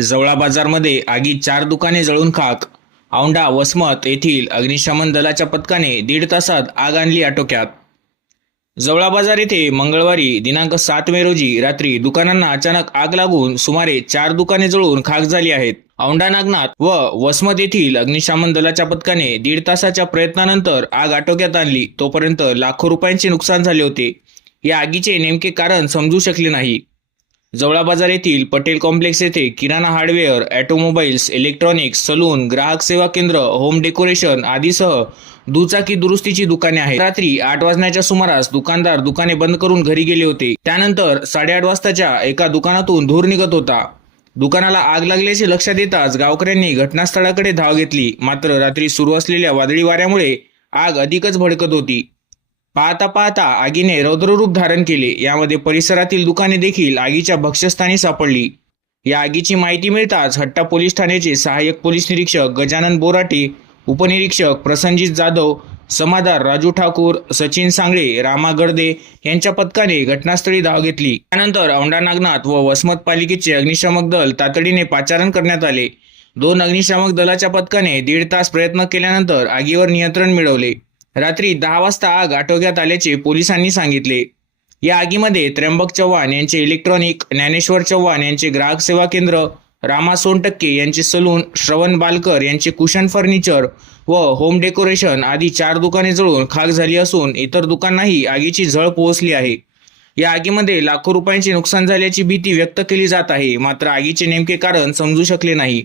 जवळा बाजारमध्ये आगीत चार दुकाने जळून खाक. औंढा वसमत येथील अग्निशमन दलाच्या पथकाने दीड तासात आग आणली आटोक्यात. जवळा बाजार येथे मंगळवारी दिनांक सात मे रोजी रात्री दुकानांना अचानक आग लागून सुमारे चार दुकाने जळून खाक झाली आहेत. औंढा नागनाथ व वसमत येथील अग्निशमन दलाच्या पथकाने दीड तासाच्या प्रयत्नानंतर आग आटोक्यात आणली. तोपर्यंत लाखो रुपयांचे नुकसान झाले होते. या आगीचे नेमके कारण समजू शकले नाही. जवळा बाजार येथील पटेल कॉम्प्लेक्स येथे किराणा हार्डवेअर ऑटोमोबाईल्स इलेक्ट्रॉनिक्स सलून ग्राहक सेवा केंद्र होम डेकोरेशन आदीसह दुचाकी दुरुस्तीची दुकाने आहेत. रात्री आठ वाजण्याच्या सुमारास दुकानदार दुकाने बंद करून घरी गेले होते. त्यानंतर साडेआठ वाजताच्या एका दुकानातून धूर निघत होता. दुकानाला आग लागल्याचे लक्षात येताच गावकऱ्यांनी घटनास्थळाकडे धाव घेतली. मात्र रात्री सुरू असलेल्या वादळी वाऱ्यामुळे आग अधिकच भडकत होती. पाहता पाहता आगीने रौद्ररूप धारण केले. यामध्ये परिसरातील दुकाने देखील आगीच्या भक्ष्यस्थानी सापडली. या आगीची माहिती मिळताच हट्टा पोलीस ठाण्याचे सहाय्यक पोलीस निरीक्षक गजानन बोराटे उपनिरीक्षक प्रसंजित जाधव समादार राजू ठाकूर सचिन सांगळे रामा गर्दे यांच्या पथकाने घटनास्थळी धाव घेतली. त्यानंतर औंढा नागनाथ व वसमत पालिकेचे अग्निशामक दल तातडीने पाचारण करण्यात आले. दोन अग्निशामक दलाच्या पथकाने दीड तास प्रयत्न केल्यानंतर आगीवर नियंत्रण मिळवले. रात्री दहा वाजता आग आटोक्यात आल्याचे पोलिसांनी सांगितले. या आगीमध्ये त्र्यंबक चव्हाण यांचे इलेक्ट्रॉनिक ज्ञानेश्वर चव्हाण यांचे ग्राहक सेवा केंद्र रामा सोनटक्के यांचे सलून श्रवण बालकर यांचे कुशन फर्निचर व होम डेकोरेशन आदी चार दुकाने जळून खाक झाली असून इतर दुकानांनाही आगीची झळ पोहोचली आहे. या आगीमध्ये लाखो रुपयांचे नुकसान झाल्याची भीती व्यक्त केली जात आहे मात्र आगीचे नेमके कारण समजू शकले नाही.